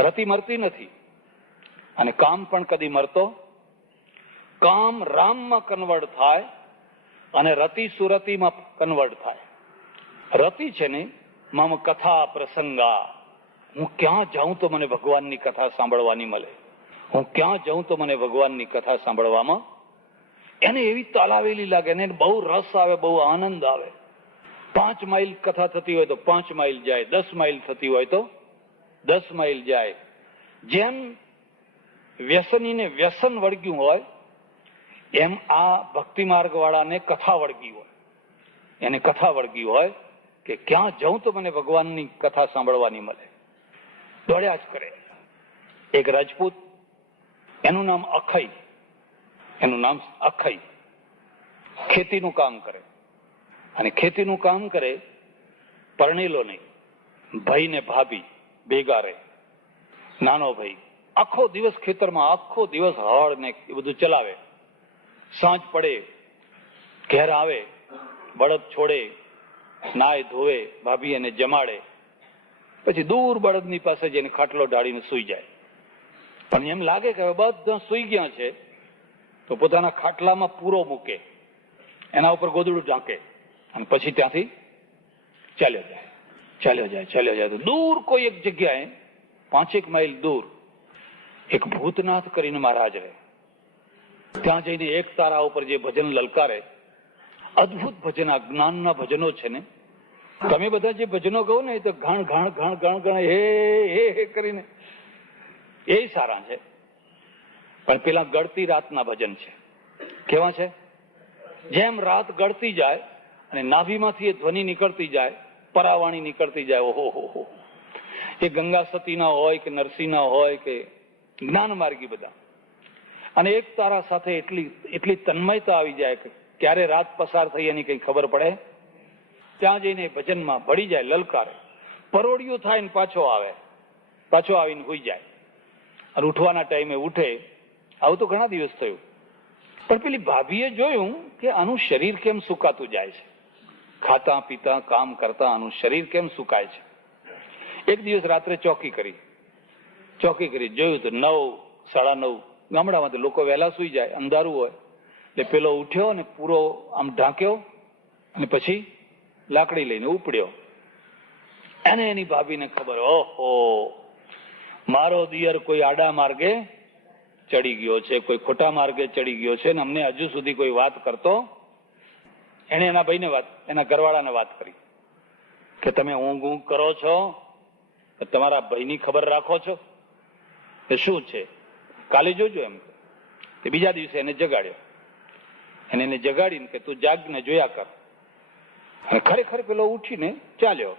રતિ મરતી નથી અને કામ પણ કદી મરતો. કામ રામમાં કન્વર્ટ થાય અને રતિ સુરતીમાં કન્વર્ટ થાય. રતિ છે ને મમ કથા પ્રસંગા, હું ક્યાં જાઉં તો મને ભગવાનની કથા સાંભળવાની મળે, હું ક્યાં જાઉં તો મને ભગવાનની કથા સાંભળવામાં એને એવી તાલાવેલી લાગે, એને બહુ રસ આવે, બહુ આનંદ આવે. 5 માઇલ કથા થતી હોય તો 5 માઇલ જાય, 10 માઇલ થતી હોય તો 10 માઇલ જાય. જેમ વ્યસનીને વ્યસન વળગ્યું હોય એમ આ ભક્તિ માર્ગ વાળાને કથા વળગી હોય, એને કથા વળગી હોય કે ક્યાં જાઉં તો મને ભગવાનની કથા સાંભળવાની મળે, દોડ્યા જ કરે. એક રાજપૂત, એનું નામ અખઈ, એનું નામ અખઈ, ખેતીનું કામ કરે. અને ખેતીનું કામ કરે, પરણેલો નહીં, ભાઈ ને ભાભી ભેગા રહે. નાનો ભાઈ આખો દિવસ ખેતરમાં, આખો દિવસ હળ ને એ બધું ચલાવે. સાંજ પડે ઘેર આવે, બળદ છોડે, નાય ધોવે, ભાભી એને જમાડે, પછી દૂર બળદની પાસે જઈને ખાટલો ઢાળીને સૂઈ જાય. પણ એમ લાગે કે હવે બધા સૂઈ ગયા છે તો પોતાના ખાટલામાં પૂરો મૂકે, એના ઉપર ગોદડું ઢાંકે અને પછી ત્યાંથી ચાલ્યો જાય. તો દૂર કોઈ એક જગ્યાએ 5 માઇલ દૂર એક ભૂતનાથ કરીને મહારાજ રહે. ત્યાં જઈને એક તારા ઉપર જે ભજન લલકારે, અદભુત ભજન, આ જ્ઞાનના ભજનો છે ને. તમે બધા જે ભજનો કહો ને એ તો ઘણ ઘણ ઘણ ઘણ ઘણ હે કરીને એ સારા છે, પણ પેલા ગળતી રાતના ભજન છે. કેવા છે? જેમ રાત ગળતી જાય અને નાભીમાંથી એ ધ્વનિ નીકળતી જાય, પરાવાણી નીકળતી જાય, ઓહો હો. એ ગંગા સતીના હોય કે નરસિંહના હોય કે જ્ઞાન માર્ગી બધા. અને એક તારા સાથે એટલી તન્મયતા આવી જાય કે ક્યારે રાત પસાર થઈ એની કઈ ખબર પડે. ત્યાં જઈને ભજનમાં ભળી જાય, લલકારે, પરોડિયું થાય ને પાછો આવીને હોઈ જાય. અને ઉઠવાના ટાઈમે ઉઠે. આવું તો ઘણા દિવસ થયું. પણ પેલી ભાભીએ જોયું કે આનું શરીર કેમ સુકાતું જાય છે, ખાતા પીતા કામ કરતા આનું શરીર કેમ સુકાય છે. એક દિવસ રાત્રે ચોકી કરી, જોયું તો 9, 9:30, ગામડામાં તો લોકો વહેલા સુઈ જાય, અંધારું હોય. એટલે પેલો ઉઠ્યો ને પૂરો આમ ઢાંક્યો અને પછી લાકડી લઈને ઉપડ્યો. એને એની ભાભીને ખબર, ઓહો, મારો દિયર કોઈ આડા માર્ગે ચડી ગયો છે, કોઈ ખોટા માર્ગે ચડી ગયો છે ને અમને હજુ સુધી કોઈ વાત કરતો. એને એના ભાઈને એના ઘરવાળાને વાત કરી કે તમે ઊંઘ કરો છો, તમારા ભાઈની ખબર રાખો છો કે શું છે, કાલે જોજો એમ. બીજા દિવસે એને જગાડ્યો. એને જગાડીને કે તું જાગને જોયા કર. અને ખરેખર પેલો ઉઠીને ચાલ્યો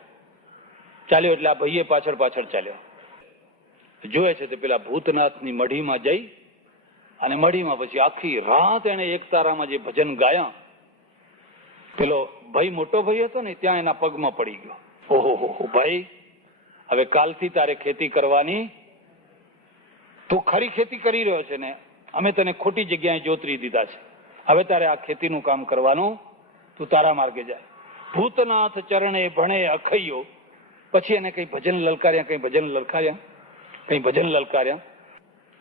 એટલે આ ભાઈએ પાછળ ચાલ્યો. જોયે છે તો પેલા ભૂતનાથની મઢીમાં જઈ અને મઢીમાં પછી આખી રાત એને એક તારામાં જે ભજન ગાયા. પેલો ભાઈ, મોટો ભાઈ હતો ને, ત્યાં એના પગમાં પડી ગયો. ઓહો ભાઈ, હવે કાલથી તારે ખેતી કરવાની, તું ખરી ખેતી કરી રહ્યો છે ને, અમે તને ખોટી જગ્યાએ જોતરી દીધા છે. હવે તારે આ ખેતીનું કામ કરવાનું, તું તારા માર્ગે જાય. ભૂતનાથ ચરણે ભણે અખૈયો. પછી એને કઈ ભજન લલકાર્યા.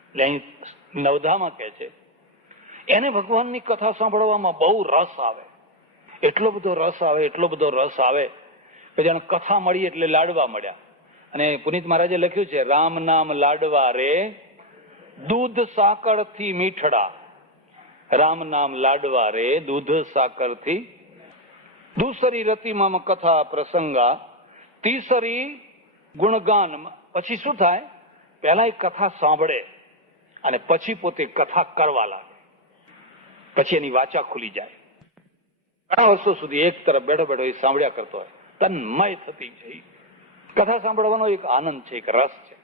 એટલે અહીં નવધામાં કહે છે એને ભગવાનની કથા સાંભળવામાં બહુ રસ આવે, એટલો બધો રસ આવે કે જાણે કથા મળી એટલે લાડવા મળ્યા. અને પુનિત મહારાજે લખ્યું છે, રામ નામ લાડવા રે દૂધ સાકર થી મીઠડા. રામ નામ લાડવા રે દૂધ સાકર થી. દૂસરી રતિમાં કથા પ્રસંગા, તીસરી ગુણગાન. પછી શું થાય? પહેલા એ કથા સાંભળે અને પછી પોતે કથા કરવા લાગે, પછી એની વાચા ખુલી જાય. ઘણા વર્ષો સુધી એક તરફ બેઠો એ સાંભળ્યા કરતો હોય, તન્મય થતી જઈ. કથા સાંભળવાનો એક આનંદ છે, એક રસ છે.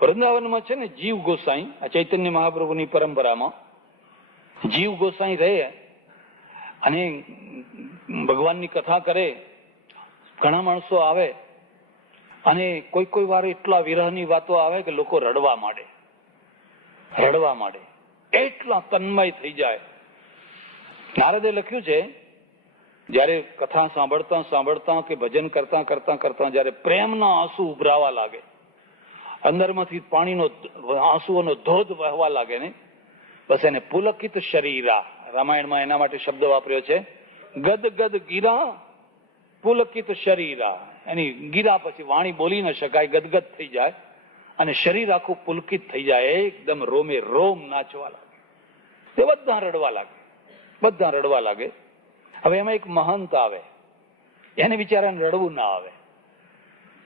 વૃંદાવનમાં છે ને જીવ ગોસાઈ, આ ચૈતન્ય મહાપ્રભુની પરંપરામાં જીવ ગોસાઈ રહે અને ભગવાનની કથા કરે. ઘણા માણસો આવે અને કોઈ વાર એટલા વિરહની વાતો આવે કે લોકો રડવા માંડે, એટલા તન્મય થઈ જાય. નારદે લખ્યું છે, જયારે કથા સાંભળતા કે ભજન કરતા જયારે પ્રેમના આંસુ ઉભરાવા લાગે, અંદરમાંથી આંસુઓનો ધોધ વહેવા લાગે ને, બસ એને પુલકિત શરીરા, રામાયણમાં એના માટે શબ્દ વાપર્યો છે, ગદ ગદ ગીરા પુલકિત શરીરા. એની ગીરા પછી વાણી બોલી ન શકાય, ગદગદ થઈ જાય અને શરીર આખું પુલકિત થઈ જાય, એકદમ રોમે રોમ નાચવા લાગે. તે બધા રડવા લાગે, બધા રડવા લાગે. હવે એમાં એક મહંત આવે, એને બિચારાને રડવું ના આવે.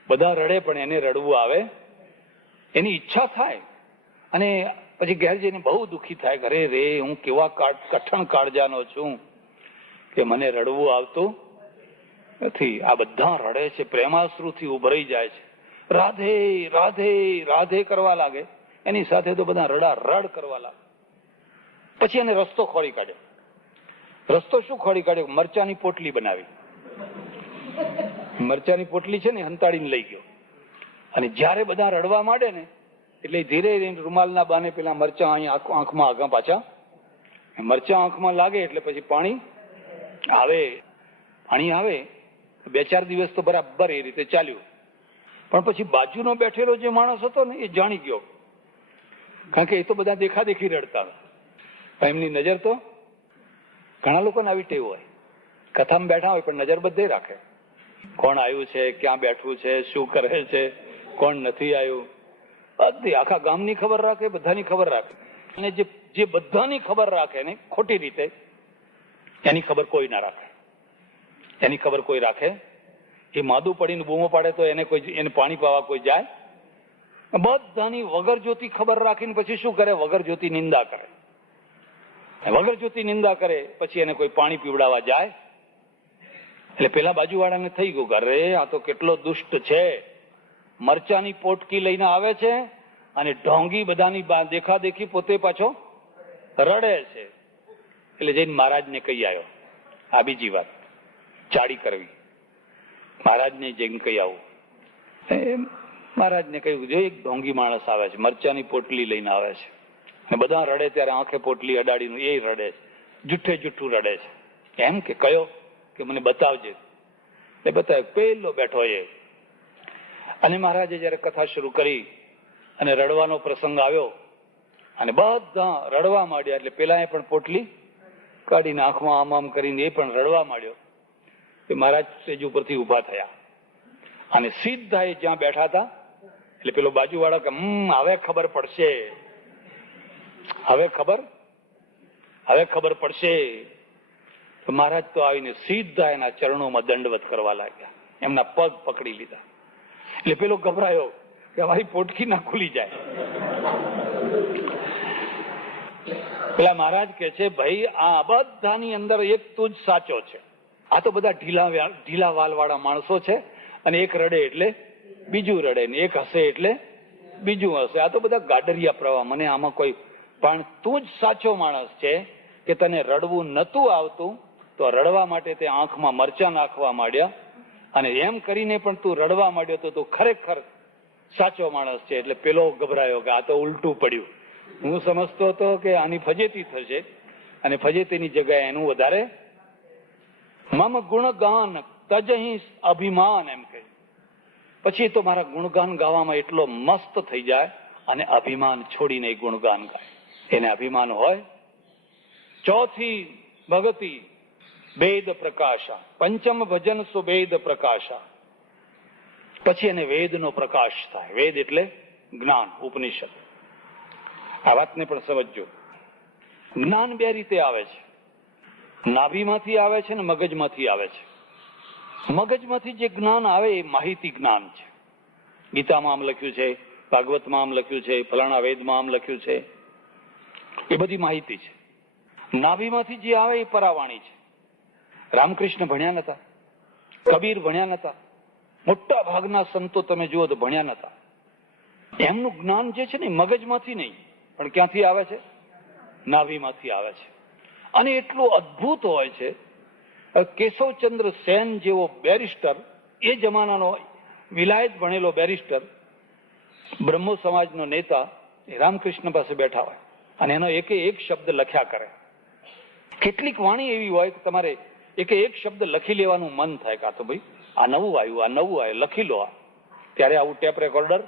બધા રડે પણ એને રડવું આવે, એની ઈચ્છા થાય અને પછી ઘેર જઈને બહુ દુઃખી થાય, ઘરે રે હું કેવા કઠણ કાળજાનો છું કે મને રડવું આવતું નથી. આ બધા રડે છે, પ્રેમાશ્રુથી ઉભરાઈ જાય છે, રાધે રાધે રાધે કરવા લાગે. એની સાથે તો બધા રડા રડ કરવા લાગે. પછી એને રસ્તો ખોરી કાઢ્યો. રસ્તો શું ખોરી કાઢ્યો? મરચાની પોટલી બનાવી. મરચાની પોટલી છે ને હંતાડીને લઈ ગયો અને જયારે બધા રડવા માંડે ને એટલે ધીરે રૂમાલના બાને પેલા મરચા અહીંયા આંખમાં આગા પાછા, મરચા આંખમાં લાગે એટલે પછી પાણી આવે. 2-4 દિવસ તો બરાબર એ રીતે ચાલ્યું. પણ પછી બાજુનો બેઠેલો જે માણસ હતો ને એ જાણી ગયો, કારણ કે એ તો બધા દેખાદેખી રડતા. એમની નજર તો ઘણા લોકોને આવી ટેવ હોય, કથામાં બેઠા હોય પણ નજર બધે રાખે, કોણ આવ્યું છે, ક્યાં બેઠું છે, શું કરે છે, કોણ નથી આવ્યું, બધી આખા ગામની ખબર રાખે, બધાની ખબર રાખે. અને જે બધાની ખબર રાખે ને ખોટી રીતે, એની ખબર કોઈ ના રાખે. એની ખબર કોઈ રાખે, એ માદું પડીને બૂમો પાડે તો એને પાણી પાવા કોઈ જાય? બધાની વગર જોતી ખબર રાખીને પછી શું કરે? વગર જોતી નિંદા કરે. વગર જોતી નિંદા કરે પછી એને કોઈ પાણી પીવડાવવા જાય? એટલે પેલા બાજુવાળાને થઈ ગયું, અરે આ તો કેટલો દુષ્ટ છે, મરચાની પોટકી લઈને આવે છે અને ઢોંગી બધાની દેખાદેખી પોતે પાછો રડે છે. એટલે જઈને મહારાજને કહી આવ્યો. આ બીજી વાત ચાડી કરવી. મહારાજને જઈને કહી આવું. મહારાજને કહ્યું, જો એક ઢોંગી માણસ આવે છે, મરચાની પોટલી લઈને આવે છે અને બધા રડે ત્યારે આંખે પોટલી અડાડીને એ રડે છે, જુઠ્ઠે જુઠ્ઠું રડે છે. એમ કે કયો? કે મને બતાવજે. એ બતાવ્યો, પેલો બેઠો એ. અને મહારાજે જયારે કથા શરૂ કરી અને રડવાનો પ્રસંગ આવ્યો અને બધા રડવા માંડ્યા, એટલે પેલા પણ પોટલી કાઢીને આંખમાં આમ કરીને એ પણ રડવા માંડ્યો. એ મહારાજ સ્ટેજ ઉપરથી ઉભા થયા અને સીધા એ જ્યાં બેઠા હતા એટલે પેલો બાજુવાળો કે હવે ખબર પડશે, હવે ખબર પડશે. તો મહારાજ તો આવીને સીધા એના ચરણોમાં દંડવત કરવા લાગ્યા, એમના પગ પકડી લીધા. એટલે પેલો ગભરાયો કે અમારી પોટકી ના ખુલી જાય. પેલા મહારાજ કે છે, ભાઈ આ બધાની અંદર એક તું જ સાચો છે. આ તો બધા ઢીલા વાલ વાળા માણસો છે અને એક રડે એટલે બીજું રડે ને એક હસે એટલે બીજું હસે. આ તો બધા ગાડરિયા પ્રવાહ. મને આમાં કોઈ, પણ તું જ સાચો માણસ છે કે તને રડવું નતું આવતું તો રડવા માટે તે આંખમાં મરચા નાખવા માંડ્યા અને એમ કરીને પણ તું રડવા માંડ્યો તો તું ખરેખર સાચો માણસ છે. એટલે પેલો ગભરાયો કે આ તો ઉલટું પડ્યું. હું સમજતો હતો કે આની ફજેતી થશે અને ફજેતીની જગ્યાએ એનું વધારે. મમ ગુણગાન તજહી અભિમાન, એમ કહે. પછી તો મારા ગુણગાન ગાવામાં એટલો મસ્ત થઈ જાય અને અભિમાન છોડીને ગુણગાન ગાય. એને અભિમાન હોય. ચોથી ભગતી વેદ પ્રકાશા, પંચમ ભજન સુવેદ પ્રકાશા. પછી એને વેદનો પ્રકાશ થાય. વેદ એટલે જ્ઞાન, ઉપનિષદ. આ વાતને પણ સમજજો. જ્ઞાન બે રીતે આવે છે, નાભીમાંથી આવે છે ને મગજમાંથી આવે છે. મગજમાંથી જે જ્ઞાન આવે એ માહિતી જ્ઞાન છે. ગીતામાં આમ લખ્યું છે, ભાગવતમાં આમ લખ્યું છે, ફલાણા વેદમાં આમ લખ્યું છે, એ બધી માહિતી છે. નાભીમાંથી જે આવે એ પરાવાણી છે. રામકૃષ્ણ ભણ્યા નતા, કબીર ભણ્યા નતા, મોટા ભાગના સંતો તમે જુઓ તો ભણ્યા નતા. એમનું જ્ઞાન જે છે ને મગજમાંથી નહીં, પણ ક્યાંથી આવે છે? નાભીમાંથી આવે છે. અને એટલું અદ્ભુત હોય છે. કેશવચંદ્ર સેન જેવો બેરિસ્ટર, એ જમાનાનો વિલાયત ભણેલો બેરિસ્ટર, બ્રહ્મો સમાજનો નેતા, એ રામકૃષ્ણ પાસે બેઠા હોય અને એનો એકે એક શબ્દ લખ્યા કરે. કેટલીક વાણી એવી હોય કે તમારે એકે એક શબ્દ લખી લેવાનું મન થાય કે આ તો ભાઈ આ નવું આવ્યું, લખી લો. ત્યારે આવું ટેપ રેકોર્ડર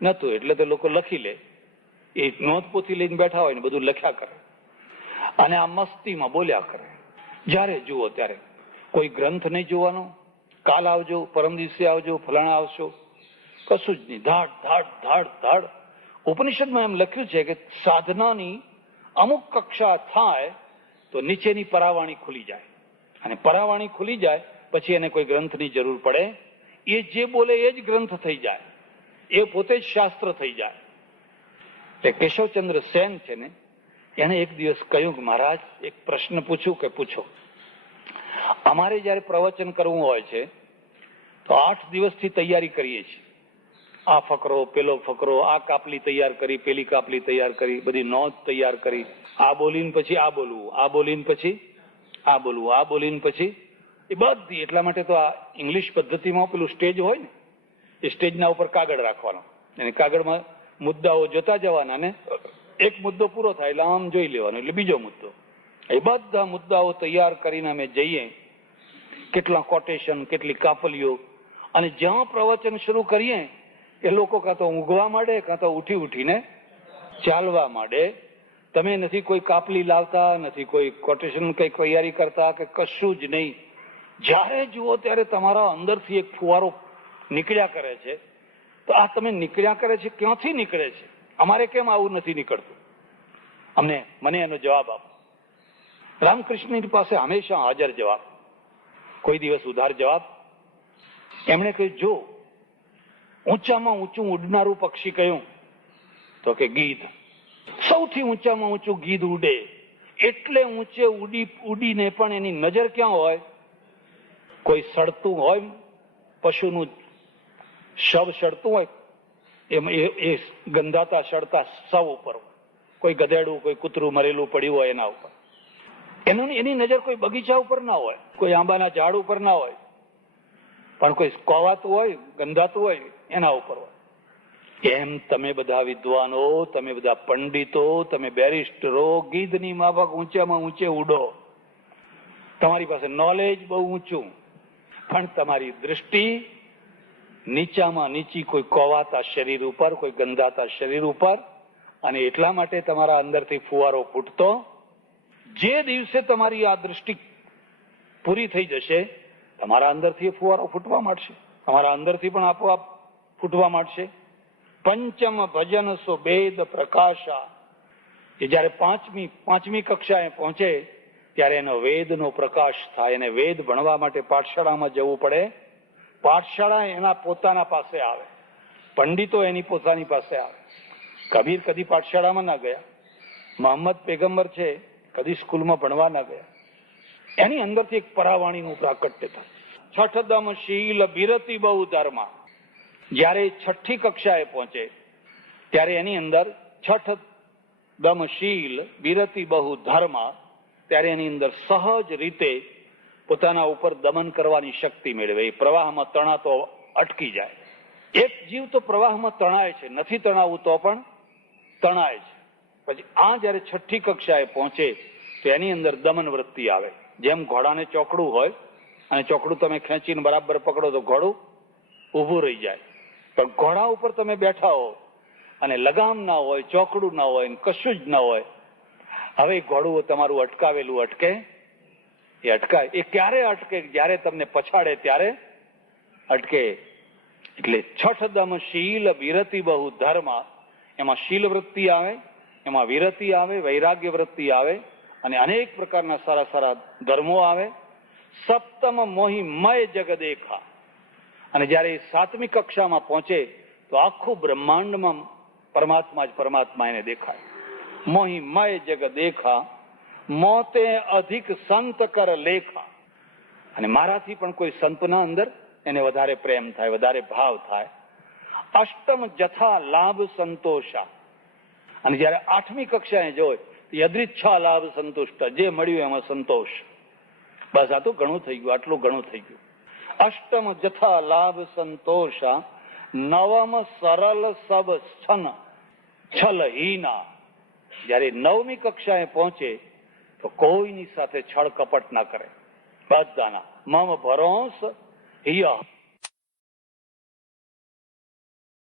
નતું એટલે તો લોકો લખી લે. એ નોંધપોથી લઈને બેઠા હોય ને બધું લખ્યા કરે અને આ મસ્તીમાં બોલ્યા કરે. જ્યારે જુઓ ત્યારે કોઈ ગ્રંથ નહીં જોવાનો, કાલ આવજો, પરમ દિવસે આવજો, ફલાણા આવશો, કશું જ નહીં. ધાડ ધાડ ધાડ ધાડ. ઉપનિષદમાં એમ લખ્યું છે કે સાધનાની અમુક કક્ષા થાય તો નીચેની પરાવાણી ખુલી જાય, અને પરાવાણી ખુલી જાય પછી એને કોઈ ગ્રંથની જરૂર પડે. એ જે બોલે એ જ ગ્રંથ થઈ જાય, એ પોતે જ શાસ્ત્ર થઈ જાય. એટલે કેશવચંદ્ર સેન છે ને, એને એક દિવસ કહ્યું કે મહારાજ એક પ્રશ્ન પૂછું કે પૂછો. અમારે જયારે પ્રવચન કરવું હોય છે તો 8 દિવસથી તૈયારી કરીએ છીએ. આ ફકરો, પેલો ફકરો, આ કાપલી તૈયાર કરી, પેલી કાપલી તૈયાર કરી, બધી નોંધ તૈયાર કરી, આ બોલીને પછી આ બોલવું, આ બોલીને પછી આ બોલવું, આ બોલીને પછી એ બધી. એટલા માટે તો આ ઇંગ્લિશ પદ્ધતિમાં પેલું સ્ટેજ હોય ને, એ સ્ટેજના ઉપર કાગળ રાખવાનો, અને કાગળમાં મુદ્દાઓ જોતા જવાના, ને એક મુદ્દો પૂરો થાય એટલે આમ જોઈ લેવાનો, એટલે બીજો મુદ્દો. એ બધા મુદ્દાઓ તૈયાર કરીને અમે જઈએ, કેટલા કોટેશન, કેટલી કાપલીઓ, અને જ્યાં પ્રવચન શરૂ કરીએ એ લોકો કાં તો ઊંઘવા માંડે, કાં તો ઉઠી ઉઠીને ચાલવા માંડે. તમે નથી કોઈ કાપલી લાવતા, નથી કોઈ કોટેશન કઈ તૈયારી કરતા, કે કશું જ નહીં. જ્યારે જુઓ ત્યારે તમારા અંદરથી એક ફુવારો નીકળ્યા કરે છે. તો આ તમે નીકળ્યા કરે છે, ક્યાંથી નીકળે છે? અમારે કેમ આવું નથી નીકળતું? મને એનો જવાબ આપો. રામકૃષ્ણની પાસે હંમેશા હાજર જવાબ, કોઈ દિવસ ઉધાર જવાબ. એમણે કહ્યું, જો ઊંચામાં ઊંચું ઉડનારું પક્ષી કયું? તો કે ગીધ. સૌથી ઊંચામાં ઊંચું ગીધ ઉડે, એટલે ઊંચે ઉડીને પણ એની નજર ક્યાં હોય? કોઈ સડતું હોય, પશુનું શવ સડતું હોય, એ ગંધાતા સડતા શવ ઉપર, કોઈ ગધેડું, કોઈ કૂતરું મરેલું પડ્યું હોય એના ઉપર. એની નજર કોઈ બગીચા ઉપર ના હોય, કોઈ આંબાના ઝાડ ઉપર ના હોય, પણ કોઈ કોવાતું હોય, ગંધાતું હોય એના ઉપર હોય. એમ તમે બધા વિદ્વાનો, તમે બધા પંડિતો, તમે બેરિસ્ટરો ગીધની માફક ઊંચામાં ઊંચે ઉડો. તમારી પાસે નોલેજ બહુ ઊંચું, પણ તમારી દૃષ્ટિ નીચામાં નીચી, કોઈ કોવાતા શરીર ઉપર, કોઈ ગંધાતા શરીર ઉપર. અને એટલા માટે તમારા અંદરથી ફુવારો ફૂટતો. જે દિવસે તમારી આ દૃષ્ટિ પૂરી થઈ જશે, તમારા અંદરથી ફુવારો ફૂટવા માંડશે, તમારા અંદરથી પણ આપોઆપ ફૂટવા માંડશે. પંચમ ભજન સો વેદ પ્રકાશા. એ જયારે પાંચમી કક્ષાએ પહોંચે ત્યારે એનો વેદનો પ્રકાશ થાય. એને વેદ ભણવા માટે પાઠશાળામાં જવું પડે. પાઠશાળા એના પોતાના પાસે આવે, પંડિતો એની પોતાની પાસે આવે. કબીર કદી પાઠશાળામાં ના ગયા, મોહમ્મદ પેગમ્બર છે કદી સ્કૂલમાં ભણવા ના ગયા. એની અંદરથી એક પરાવાણીનું પ્રાકટ્ય થાય. છઠદમ શીલ બિરતી બહુ ધર્મ. જયારે 6ઠી કક્ષાએ પહોંચે ત્યારે એની અંદર છઠદમ શીલ બિરતી બહુ ધર્મ, ત્યારે એની અંદર સહજ રીતે પોતાના ઉપર દમન કરવાની શક્તિ મેળવે. એ પ્રવાહમાં તણાતો અટકી જાય. એક જીવ તો પ્રવાહમાં તણાય છે, નથી તણાવવું તો પણ તણાય છે. પછી આ જયારે 6ઠી કક્ષાએ પહોંચે તો એની અંદર દમન વૃત્તિ આવે. જેમ ઘોડાને ચોકડું હોય, અને ચોકડું તમે ખેંચીને બરાબર પકડો તો ઘોડું ઊભું રહી જાય. પણ ઘોડા ઉપર તમે બેઠા હો અને લગામ ના હોય, ચોકડું ના હોય, કશું જ ના હોય, હવે ઘોડું તમારું અટકાવેલું અટકે? એ અટકાય. એ ક્યારે અટકે? જયારે તમને પછાડે ત્યારે અટકે. એટલે છઠદમ શીલ વિરતિ બહુ ધર્મ. એમાં શીલ વૃત્તિ આવે, એમાં વિરતિ આવે, વૈરાગ્ય વૃત્તિ આવે, અને અનેક પ્રકારના સારા સારા ધર્મો આવે. સપ્તમ મોહી મય જગ દેખા. અને જયારે 7મી કક્ષામાં પહોંચે તો આખું બ્રહ્માંડમાં પરમાત્મા જ પરમાત્મા એને દેખાય. મોહી મય જગ દેખા, મોતે અધિક સંત કર લેખા. અને મારાથી પણ કોઈ સંતના અંદર એને વધારે પ્રેમ થાય, વધારે ભાવ થાય. અષ્ટમ જથા લાભ સંતોષા. અને જયારે 8મી કક્ષાએ જોય તો યદૃચ્છા લાભ સંતુષ્ટ. જે મળ્યું એમાં સંતોષ. બસ આ તો ઘણું થઈ ગયું, આટલું ઘણું થઈ ગયું. અષ્ટમ જથા લાભ સંતોષા, નવમ સરળ સબ છન છલહીના. જયારે 9મી કક્ષાએ પહોંચે તો કોઈની સાથે છળ કપટ ના કરે. બધાના મમ ભરોસ હિય